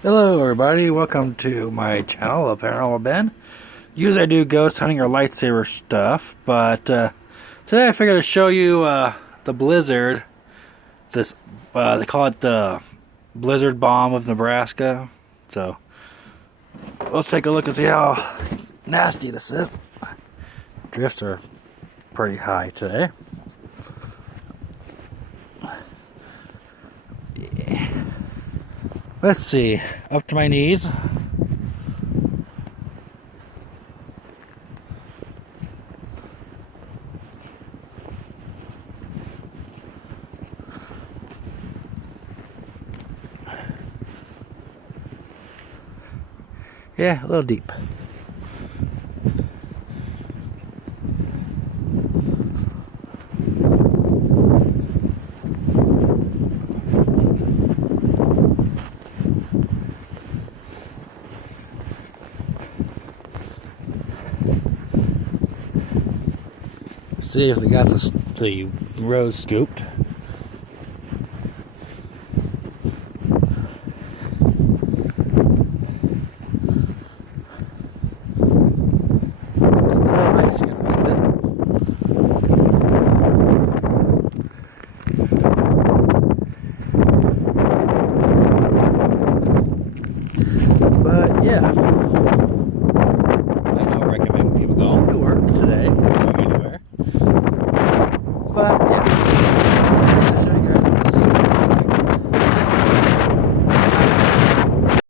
Hello everybody, welcome to my channel, Paranormal Ben. Usually I do ghost hunting or lightsaber stuff, but today I figured to show you the blizzard. This they call it the blizzard bomb of Nebraska. So let's take a look and see how nasty this is. Drifts are pretty high today. Let's see, up to my knees. Yeah, a little deep. See if they got the road scooped.